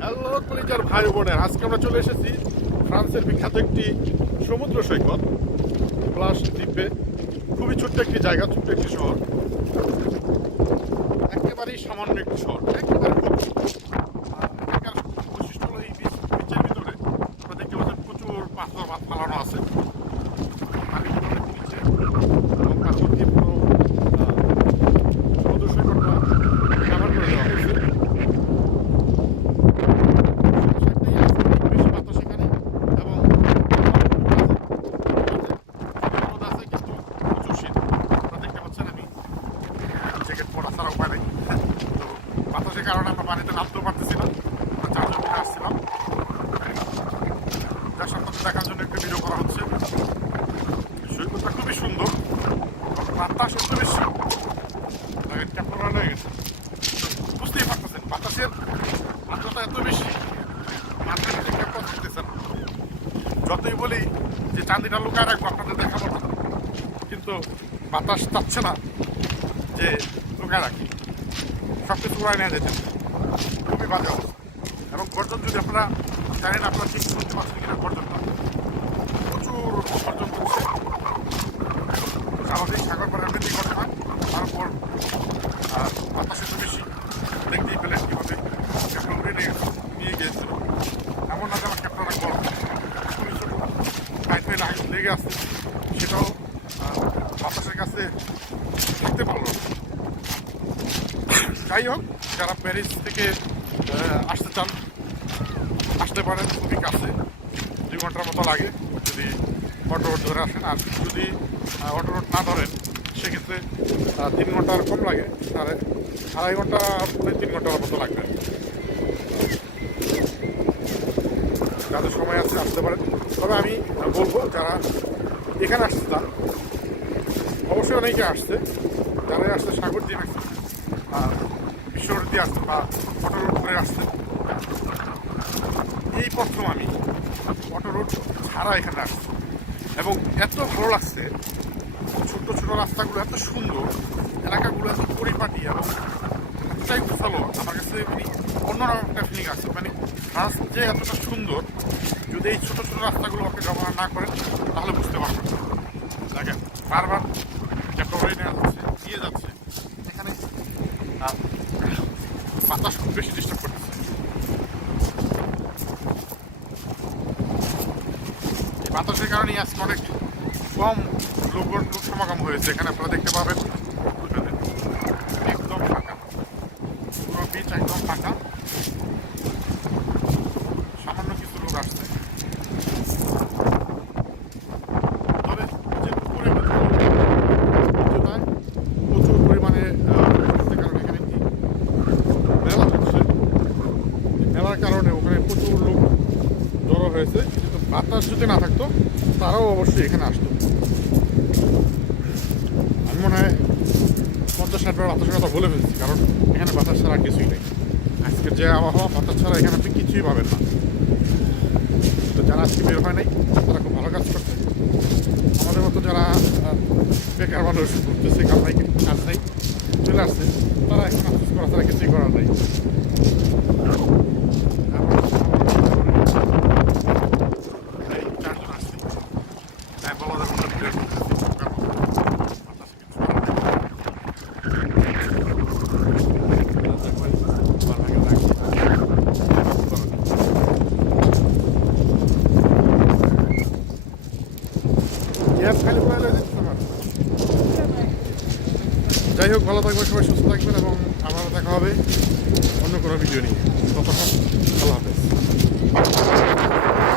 Hello কলিজার ভাই বোনের, আজকে আমরা চলে এসেছি ফ্রান্সের বিখ্যাত একটি সমুদ্র সৈকত, প্লাস দ্বীপে। খুবই ছোট্ট একটি জায়গা, ছোট্ট একটি শহর। একেবারেই সামান্য একটি শহর, একেবারে খুব আর এখানকার বৈশিষ্ট্য হলো এই বিচ বিচের ভিতরে আমরা দেখতে পাচ্ছেন প্রচুর পাথর ফা- ফালানো আছে পানির অনেক নিচে এবং পাথর দিয়ে পুরো আহ, সমুদ্র সৈকতটা ব্যবহার করে দেওয়া হয়েছে বেশি বাতাস এখানে এবং রোদ আছে কিন্তু প্রচুর শীত আপনারা দেখতে পাচ্ছেন আমি জ্যাকেট পরা ছাড়া উপায় নেই তো বাতাসের কারণে আমরা পানিতে নামতেও পারতেছি না। আমরা চারজন মিলে আসছিলাম। যার সাথে দেখার জন্য একটু ভিডিও করা হচ্ছে। সৈকতটা খুবই সুন্দর। বাতাস এত বেশি বুঝতেই পারতেছেন, বাতাসের মাত্রাটা এত বেশি। যতই বলি যে চাঁদিটা লুকায় রাখব, আপনাদের দেখাবো না। কিন্তু বাতাস চাচ্ছে না যে লুকায় রাখি। সব কিছু উড়ায় নেওয়া যেতে খুবই বাজে অবস্থা। এবং গর্জন যদি আপনারা জানেন, আপনারা ঠিক শুনতে পাচ্ছেন কিনা গর্জনটা প্রচুর গর্জন করছে স্বাভাবিক সাগর পাড়ার এমনিতেই গরম হয় তারপর আর বাতাস একটু বেশি দেখতেই পেলেন কীভাবে ক্যাপ্টেন উড়ে নিয়ে নিয়ে গিয়েছিল এমন না যে আমার ক্যাপ্টেনরা গরম খুবই ছোটো গায়ে পায়ে লাগে লেগে আসছে সেটাও আহ, বাতাসের কাছে দেখতে পারল না। যাই হোক, যারা প্যারিস থেকে আসতে চান, আসতে পারেন, খুবই কাছে। দুই ঘণ্টার মতো লাগে, যদি অটো রোড ধরে আসেন। আর যদি অটো রোড না ধরেন, সেক্ষেত্রে তিন ঘণ্টার কম লাগে। সাড়ে আড়াই ঘণ্টা পৌনে তিন ঘণ্টার মতো লাগবে। যাদের সময় আছে, আসতে পারেন। তবে আমি বলব, যারা এখানে আসতে চান, অবশ্যই অনেকে আসছে। যারা আসছে সাগর দিয়ে আর বিশ্ব দিয়ে আসছে বা অটো রোড ধরে আসছে এই প্রথম আমি অটো রোড ছাড়া এখানে আসছি। এবং এত ভালো লাগছে ছোট্ট ছোট রাস্তাগুলো এত সুন্দর, এলাকাগুলো এত পরিপাটি এবং এতটাই গুছালো আমার কাছে মানে অন্যরকম একটা ফিলিং আছে। মানে ফ্রান্স যে এতটা সুন্দর, যদি এই ছোট ছোট রাস্তাগুলো আপনি ব্যবহার না করেন, তাহলে বুঝতে পারবেন দেখেন, বারবার ক্যাপ্টরে নেওয়া যাচ্ছে। এখানে বাতাস খুব বেশি ডিস্টার্ব করতেছে। এই বাতাসের কারণে আজকে অনেক কম লোক লোক সমাগম হয়েছে। এখানে আপনারা দেখতে পাবেন? একদম ফাঁকা। পুরো বিচ একদম ফাঁকা। সামান্য কিছু লোক আসছে। তবে যে পুকুরের ভিতরে উচ্চতায় প্রচুর পরিমাণে আহ, আসছে কারণ এখানে কি মেলা হচ্ছে এই মেলার কারণে ওখানে প্রচুর লোক জড়ো হয়েছে কিন্তু বাতাস যদি না থাকতো, তারাও অবশ্যই এখানে আসতো। আমি মনে হয় পঞ্চাশ ষাট বার বাতাসের কথা বলে ফেলছি, কারণ এখানে বাতাস ছাড়া কিছুই নেই। আজকের যে আবহাওয়া, বাতাস ছাড়া এখানে আপনি কিছুই পাবেন না। তো যারা আজকে বের হয় নাই, তারা খুব ভালো কাজ করছে। আমাদের মতো যারা বেকার মানুষ ঘুরতেছে, কাজ নাই, কাজ নেই, চলে আসছে, তারা এখন আফসোস করা ছাড়া কিছুই করার নেই এই চারজন আসছে তাই বলা যাবে না ভিডিও করতেছি বাতাসে কিছু করার নেই। যাই হোক, ভালো থাকবে সবাই, সুস্থ থাকবেন এবং আমারও দেখা হবে অন্য কোনো ভিডিও নিয়ে। ততক্ষণ ভালো হাফেজ।